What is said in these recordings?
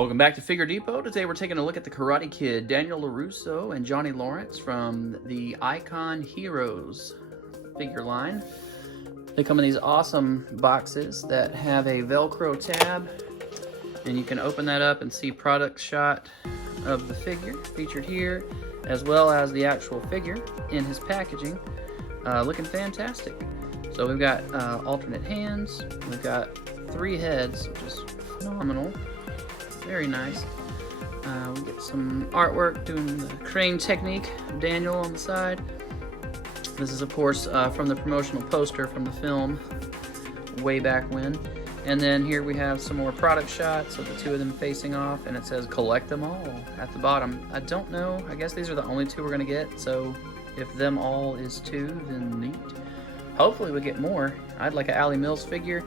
Welcome back to Figure Depot. Today we're taking a look at the Karate Kid, Daniel LaRusso and Johnny Lawrence from the Icon Heroes figure line. They come in these awesome boxes that have a Velcro tab, and you can open that up and see product shot of the figure featured here, as well as the actual figure in his packaging, looking fantastic. So we've got alternate hands, we've got 3 heads, which is phenomenal. Very nice. We get some artwork doing the crane technique of Daniel on the side. This is, of course, from the promotional poster from the film way back when. And then here we have some more product shots of the 2 of them facing off, and it says collect them all at the bottom. I don't know. I guess these are the only 2 we're going to get, so if them all is 2, then neat. Hopefully we get more. I'd like an Ali Mills figure,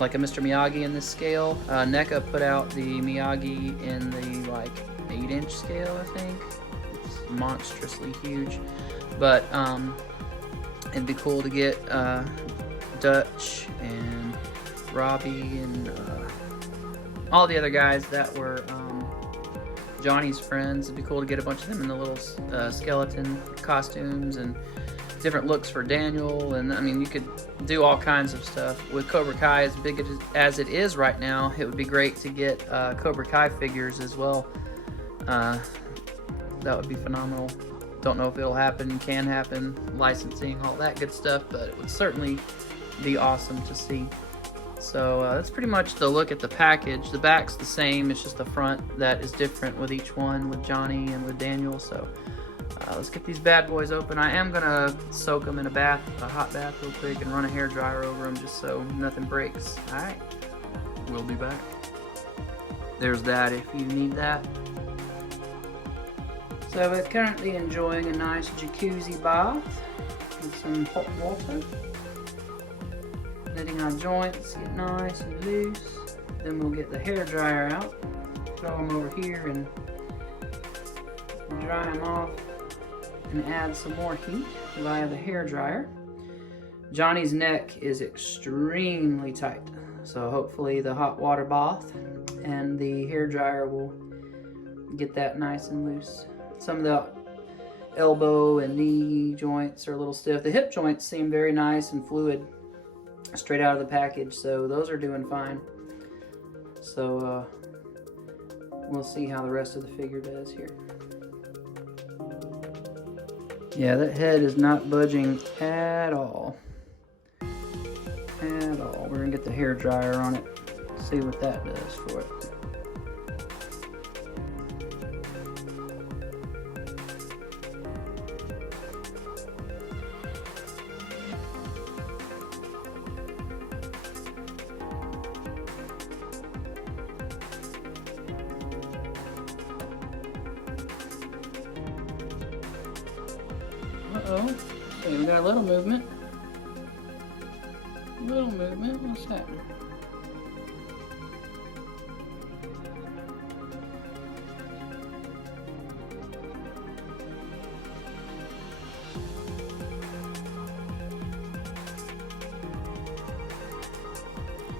like a Mr. Miyagi in this scale. NECA put out the Miyagi in the like 8-inch scale, I think. It's monstrously huge, but it'd be cool to get Dutch and Robbie and all the other guys that were Johnny's friends. It'd be cool to get a bunch of them in the little skeleton costumes and different looks for Daniel, and I mean, you could do all kinds of stuff. With Cobra Kai as big as it is right now, it would be great to get Cobra Kai figures as well. That would be phenomenal. Don't know if it'll happen, can happen, licensing, all that good stuff, but it would certainly be awesome to see. So that's pretty much the look at the package. The back's the same, it's just the front that is different with each one, with Johnny and with Daniel. So let's get these bad boys open. I am gonna soak them in a hot bath real quick, and run a hair dryer over them just so nothing breaks. Alright, we'll be back. There's that if you need that. So we're currently enjoying a nice jacuzzi bath with some hot water. Letting our joints get nice and loose. Then we'll get the hair dryer out, throw them over here and dry them off, and add some more heat via the hair dryer. Johnny's neck is extremely tight, so hopefully the hot water bath and the hair dryer will get that nice and loose. Some of the elbow and knee joints are a little stiff. The hip joints seem very nice and fluid straight out of the package, so those are doing fine. So we'll see how the rest of the figure does here. Yeah, that head is not budging at all. At all. We're gonna get the hair dryer on it, see what that does for it. Uh-oh. Okay, we got a little movement. What's happening?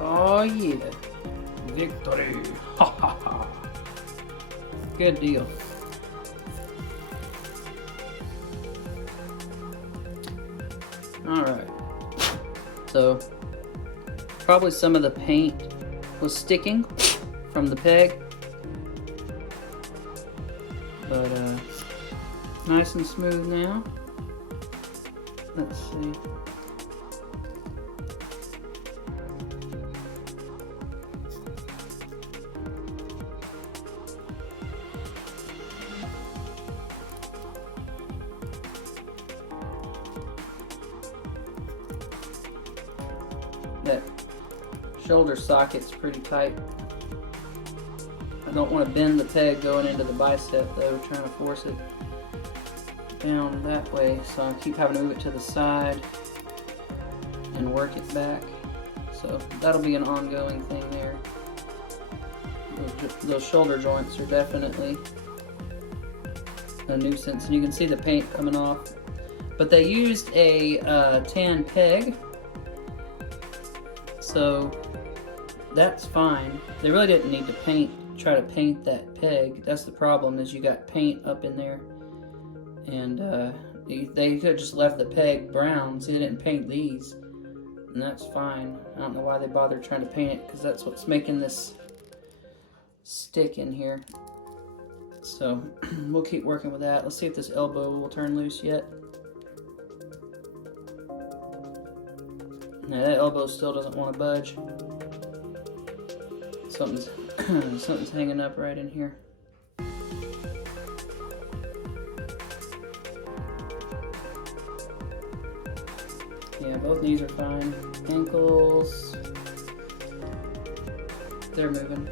Oh yeah. Victory. Ha ha ha. Good deal. Alright, so probably some of the paint was sticking from the peg, but nice and smooth now. Let's see. That shoulder socket's pretty tight. I don't want to bend the peg going into the bicep though, trying to force it down that way, so I keep having to move it to the side and work it back. So that'll be an ongoing thing there. Those shoulder joints are definitely a nuisance, and you can see the paint coming off. But they used a tan peg, so that's fine. They really didn't need to paint try to paint that peg. That's the problem, is you got paint up in there, and they could have just left the peg brown, so they didn't paint these, and that's fine. I don't know why they bothered trying to paint it, because that's what's making this stick in here. So we'll keep working with that. Let's see if this elbow will turn loose yet. Now that elbow still doesn't want to budge. Something's something's hanging up right in here. Yeah, both knees are fine. Ankles, they're moving.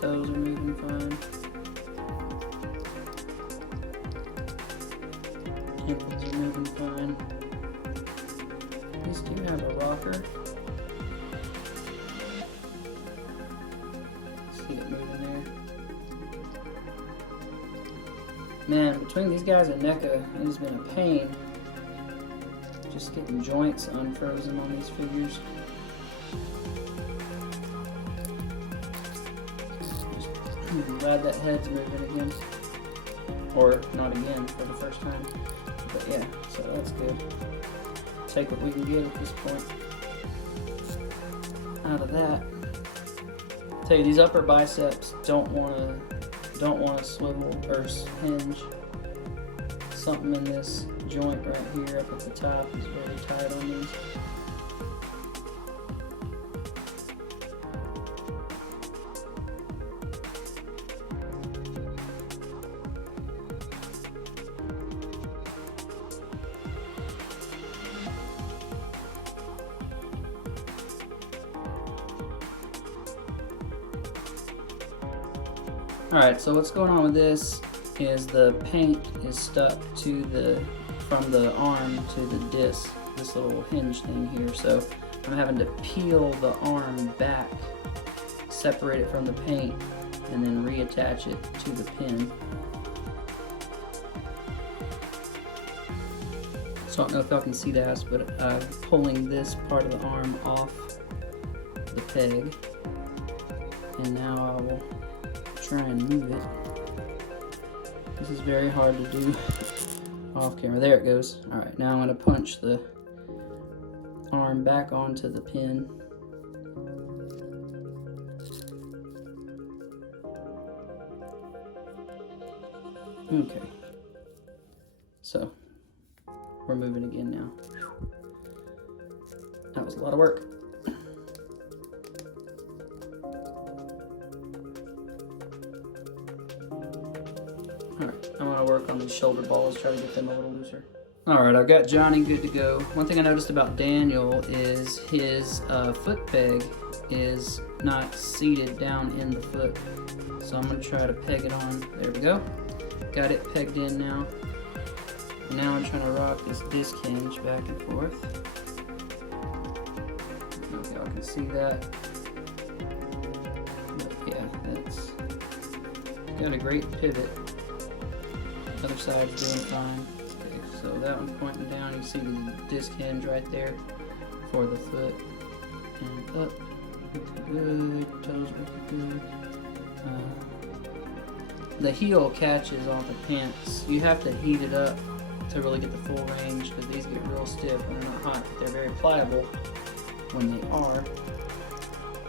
Toes are moving fine. Ankles are moving fine. These do have a rocker. See it moving there. Man, between these guys and NECA, it has been a pain just getting joints unfrozen on these figures. I'm glad that head's moving again. Or not again, for the first time. But yeah, so that's good. Take what we can get at this point out of that. Tell you, these upper biceps don't want to swivel or hinge. Something in this joint right here up at the top is very tight on these. Alright, so what's going on with this is the paint is stuck to from the arm to the disc, this little hinge thing here. So I'm having to peel the arm back, separate it from the paint, and then reattach it to the pin. So I don't know if y'all can see that, but I'm pulling this part of the arm off the peg, and now I will try and move it. This is very hard to do off camera. There it goes. Alright, now I'm going to punch the arm back onto the pin. Okay. So, we're moving again now. That was a lot of work. Alright, I'm going to work on these shoulder balls, try to get them a little looser. Alright, I've got Johnny good to go. One thing I noticed about Daniel is his foot peg is not seated down in the foot. So I'm going to try to peg it on. There we go. Got it pegged in now. And now I'm trying to rock this disc hinge back and forth. I don't know if y'all can see that. But yeah, that's got a great pivot. Other side's doing fine. Okay, so that one's pointing down. You see the disc hinge right there for the foot. And up. Looking good. Toes looking good. The heel catches on the pants. You have to heat it up to really get the full range, because these get real stiff when they're not hot. They're very pliable when they are.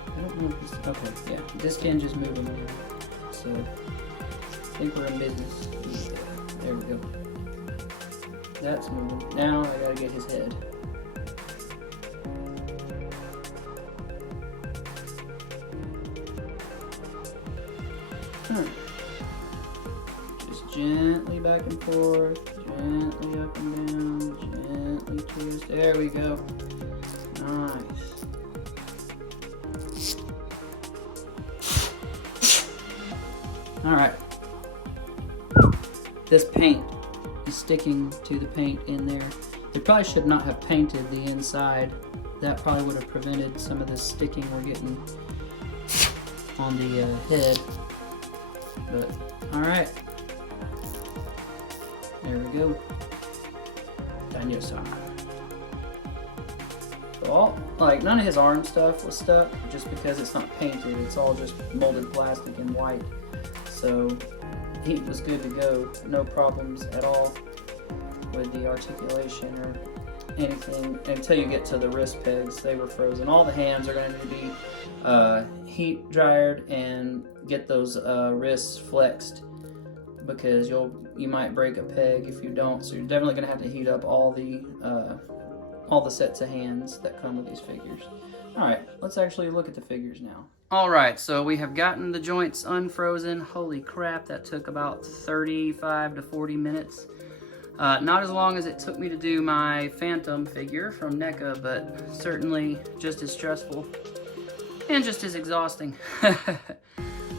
I don't know if this, okay, yeah, disc hinge is moving now. So I think we're in business. Yeah, there we go. That's moving. Now I gotta get his head. Just gently back and forth, gently up and down, gently twist. There we go. Nice. Alright. This paint is sticking to the paint in there. They probably should not have painted the inside. That probably would have prevented some of this sticking we're getting on the head. But, alright. There we go. Daniel-san. So none of his arm stuff was stuck just because it's not painted. It's all just molded plastic and white. So he was good to go. No problems at all with the articulation or anything until you get to the wrist pegs. They were frozen. All the hands are going to be heat dried and get those wrists flexed, because you might break a peg if you don't. So you're definitely going to have to heat up all the sets of hands that come with these figures. Alright, let's actually look at the figures now. Alright, so we have gotten the joints unfrozen. Holy crap, that took about 35 to 40 minutes. Not as long as it took me to do my Phantom figure from NECA, but certainly just as stressful and just as exhausting.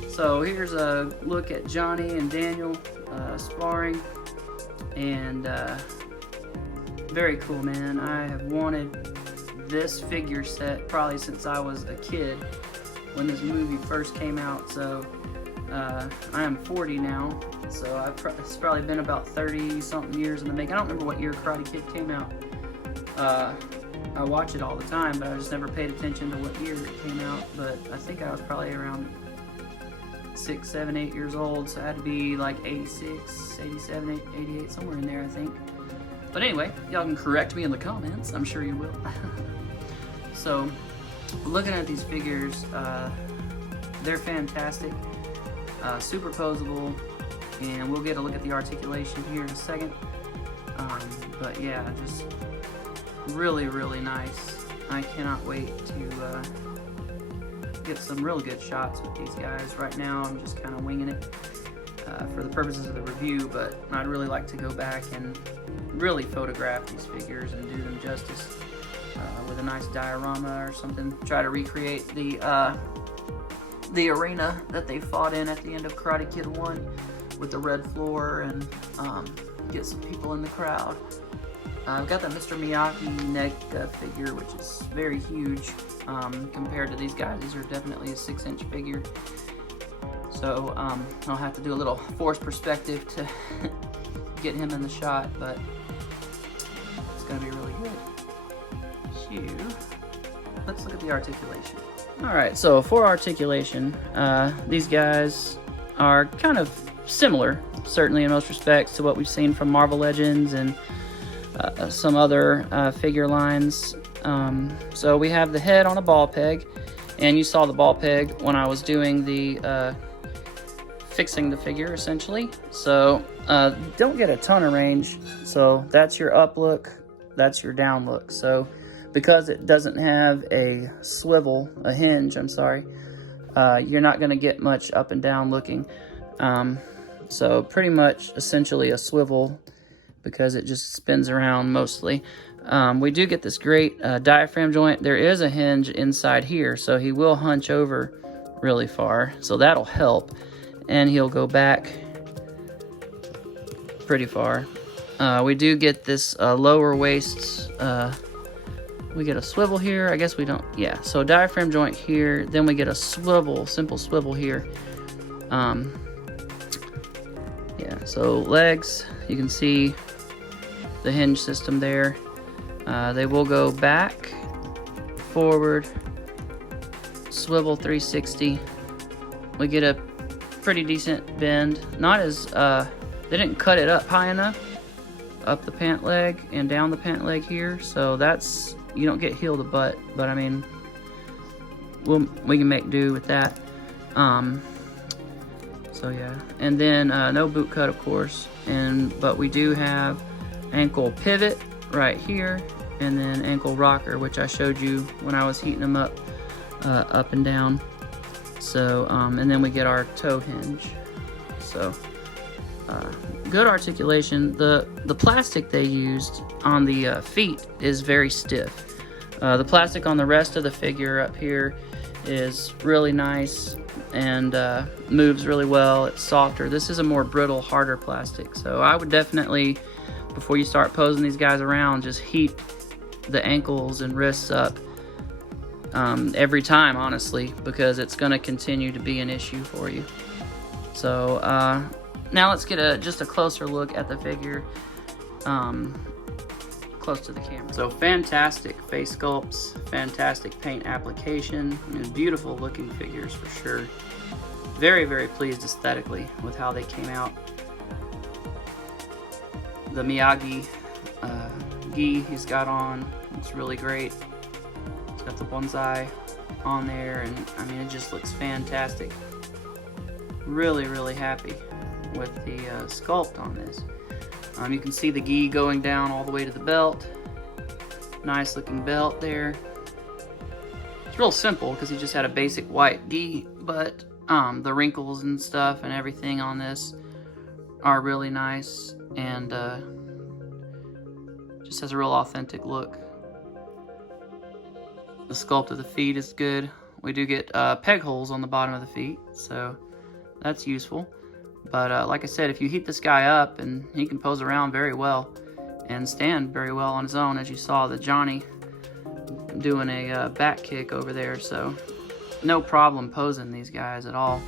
So here's a look at Johnny and Daniel sparring, and very cool, man. I have wanted this figure set probably since I was a kid when this movie first came out. So I am 40 now, so it's probably been about 30 something years in the making. I don't remember what year Karate Kid came out. I watch it all the time, but I just never paid attention to what year it came out. But I think I was probably around 6, 7, 8 years old, so it had to be like 86, 87, 88, somewhere in there, I think. But anyway, y'all can correct me in the comments. I'm sure you will. So, looking at these figures, they're fantastic, superposable, and we'll get a look at the articulation here in a second. But yeah, just really, really nice. I cannot wait to get some real good shots with these guys. Right now, I'm just kind of winging it for the purposes of the review, but I'd really like to go back and really photograph these figures and do them justice with a nice diorama or something. Try to recreate the arena that they fought in at the end of Karate Kid 1 with the red floor, and get some people in the crowd. I've got the Mr. Miyagi NECA figure, which is very huge compared to these guys. These are definitely a 6-inch figure. So I'll have to do a little forced perspective to get him in the shot, but it's going to be really good. Let's look at the articulation. Alright, so for articulation, these guys are kind of similar, certainly in most respects, to what we've seen from Marvel Legends and some other figure lines. So we have the head on a ball peg, and you saw the ball peg when I was doing the fixing the figure, essentially. So don't get a ton of range. So that's your up look, that's your down look. So because it doesn't have a hinge, you're not going to get much up and down looking. So pretty much essentially a swivel, because it just spins around mostly. We do get this great diaphragm joint. There is a hinge inside here, so he will hunch over really far, so that'll help, and he'll go back pretty far. We do get this lower waist, we get a swivel here. I guess we don't, yeah, so diaphragm joint here, then we get a swivel, simple swivel here. Yeah, so legs, you can see the hinge system there. They will go back, forward, swivel 360. We get a pretty decent bend. Not as, they didn't cut it up high enough, up the pant leg and down the pant leg here. So that's, you don't get heel to butt, but I mean, we can make do with that. So yeah, and then no boot cut, of course, but we do have ankle pivot right here, and then ankle rocker, which I showed you when I was heating them up and down. So and then we get our toe hinge. So good articulation. The plastic they used on the feet is very stiff. The plastic on the rest of the figure up here is really nice and moves really well. It's softer. This is a more brittle, harder plastic. So I would definitely, before you start posing these guys around, just heat the ankles and wrists up every time, honestly, because it's going to continue to be an issue for you. So now let's get just a closer look at the figure. close to the camera. So fantastic face sculpts, fantastic paint application, and beautiful looking figures for sure. Very, very pleased aesthetically with how they came out. The Miyagi gi he's got on, looks really great. He's got the bonsai on there, and I mean, it just looks fantastic. Really, really happy with the sculpt on this. You can see the gi going down all the way to the belt. Nice looking belt there. It's real simple because he just had a basic white gi, but the wrinkles and stuff and everything on this are really nice, and just has a real authentic look. The sculpt of the feet is good. We do get peg holes on the bottom of the feet, so that's useful. But like I said, if you heat this guy up, and he can pose around very well and stand very well on his own, as you saw the Johnny doing a back kick over there, so no problem posing these guys at all.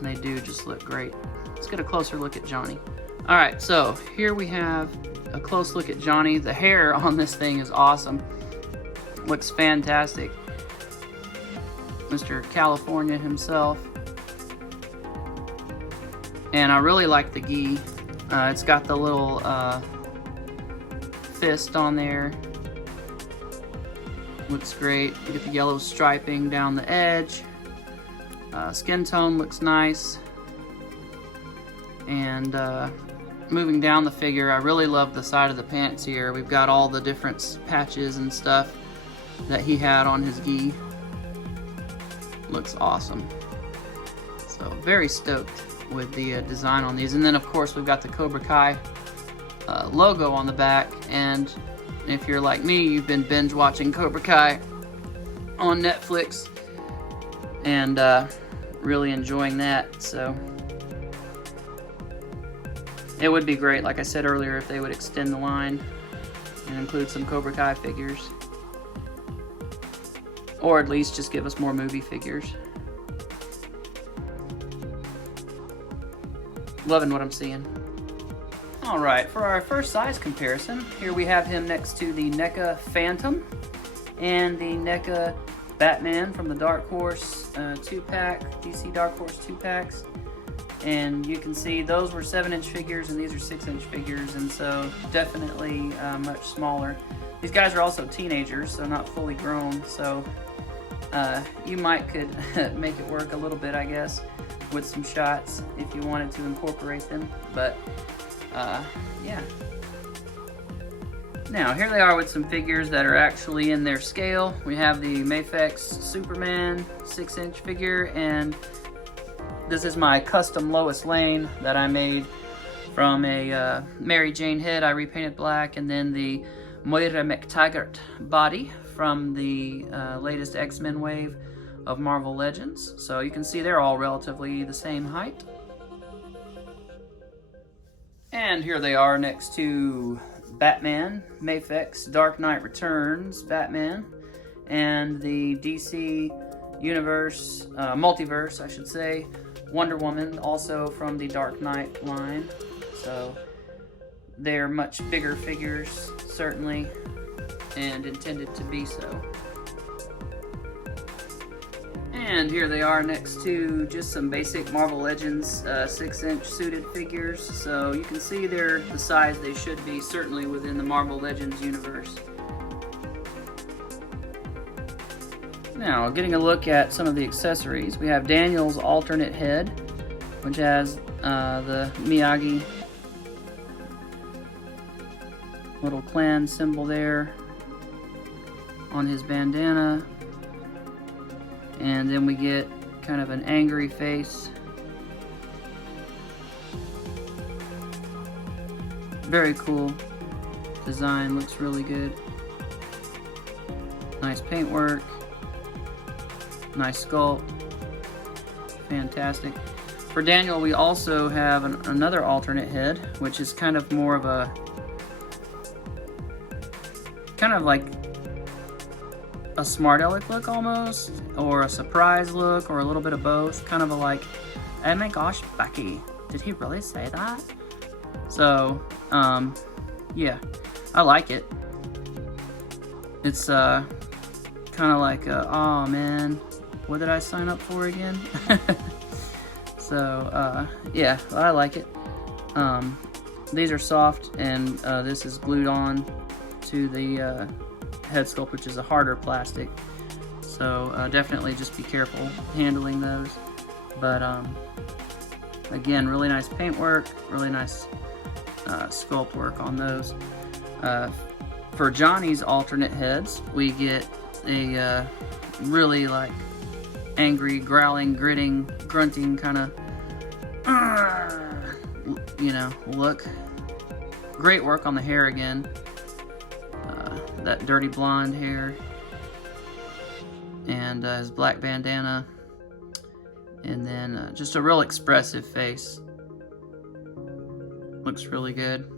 They do just look great. Let's get a closer look at Johnny. All right, so here we have a close look at Johnny. The hair on this thing is awesome. Looks fantastic. Mr. California himself. And I really like the gi. It's got the little fist on there. Looks great. You get the yellow striping down the edge. Skin tone looks nice. And moving down the figure, I really love the side of the pants here. We've got all the different patches and stuff that he had on his gi. Looks awesome. So very stoked with the design on these. And then of course we've got the Cobra Kai logo on the back, and if you're like me, you've been binge watching Cobra Kai on Netflix and really enjoying that. So it would be great, like I said earlier, if they would extend the line and include some Cobra Kai figures, or at least just give us more movie figures. Loving what I'm seeing. All right, for our first size comparison, here we have him next to the NECA Phantom and the NECA Batman from the Dark Horse 2-pack, DC Dark Horse 2-packs. And you can see those were 7-inch figures and these are 6-inch figures, and so definitely much smaller. These guys are also teenagers, so not fully grown, so you might could make it work a little bit, I guess, with some shots if you wanted to incorporate them, but yeah. Now here they are with some figures that are actually in their scale. We have the Mafex Superman 6-inch figure, and this is my custom Lois Lane that I made from a Mary Jane head I repainted black, and then the Moira McTaggart body from the latest X-Men wave of Marvel Legends. So you can see they're all relatively the same height. And here they are next to Batman, Mafex Dark Knight Returns Batman, and the DC Universe, Multiverse, I should say, Wonder Woman, also from the Dark Knight line. So they're much bigger figures, certainly, and intended to be so. And here they are next to just some basic Marvel Legends 6-inch suited figures. So you can see they're the size they should be, certainly within the Marvel Legends universe. Now, getting a look at some of the accessories, we have Daniel's alternate head, which has the Miyagi little clan symbol there on his bandana. And then we get kind of an angry face. Very cool design, looks really good. Nice paintwork. Nice sculpt. Fantastic. For Daniel, we also have another alternate head, which is kind of more of a, kind of like a smart aleck look almost, or a surprise look, or a little bit of both. Kind of a like, oh my gosh, Becky, did he really say that? So, yeah, I like it. It's kind of like, oh man, what did I sign up for again? So yeah, I like it. These are soft, and this is glued on to the head sculpt, which is a harder plastic. So definitely just be careful handling those. But again, really nice paintwork, really nice sculpt work on those. For Johnny's alternate heads, we get a really like angry, growling, gritting, grunting kind of, you know, look. Great work on the hair again. That dirty blonde hair, and his black bandana, and then just a real expressive face. Looks really good.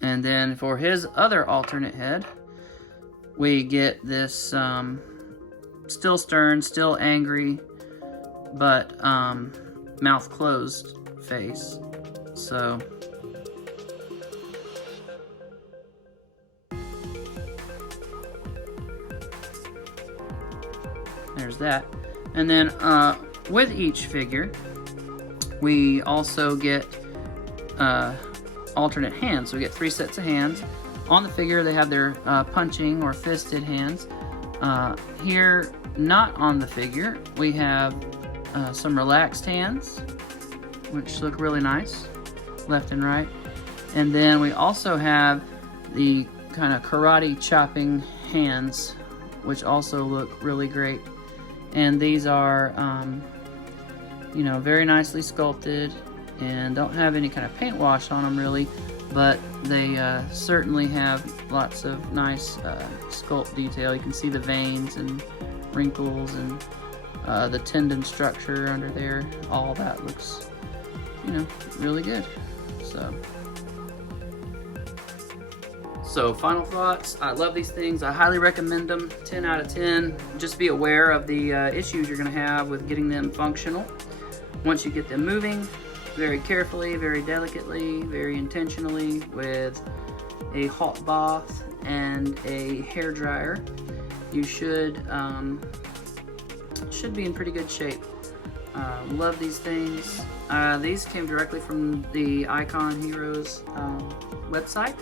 And then for his other alternate head, we get this still stern, still angry, but mouth closed face. So there's that. And then with each figure, we also get alternate hands. So we get 3 sets of hands. On the figure, they have their punching or fisted hands. Here, not on the figure, we have some relaxed hands, which look really nice, left and right. And then we also have the kind of karate chopping hands, which also look really great. And these are, you know, very nicely sculpted and don't have any kind of paint wash on them really, but they certainly have lots of nice sculpt detail. You can see the veins and wrinkles and the tendon structure under there. All that looks, you know, really good. So final thoughts. I love these things. I highly recommend them. 10 out of 10. Just be aware of the issues you're going to have with getting them functional. Once you get them moving, very carefully, very delicately, very intentionally, with a hot bath and a hair dryer, you should be in pretty good shape. Love these things. These came directly from the Icon Heroes website,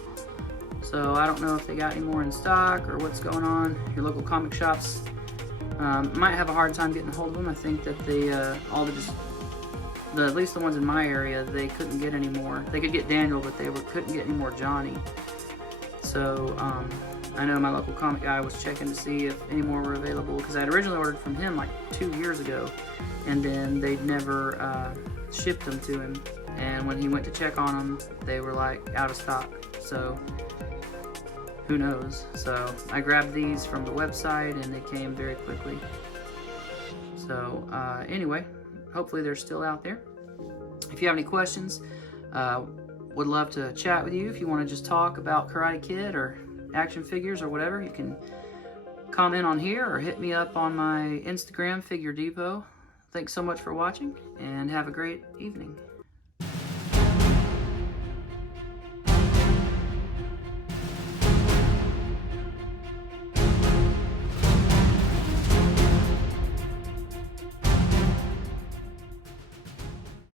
so I don't know if they got any more in stock or what's going on. Your local comic shops might have a hard time getting a hold of them. I think that at least the ones in my area, they couldn't get any more. They could get Daniel, but they couldn't get any more Johnny. So I know my local comic guy was checking to see if any more were available, because I had originally ordered from him like 2 years ago, and then they'd never shipped them to him. And when he went to check on them, they were like out of stock. So who knows? So I grabbed these from the website, and they came very quickly. So anyway, hopefully they're still out there. If you have any questions, would love to chat with you. If you want to just talk about Karate Kid or action figures or whatever, you can comment on here or hit me up on my Instagram, Figure Depot. Thanks so much for watching, and have a great evening.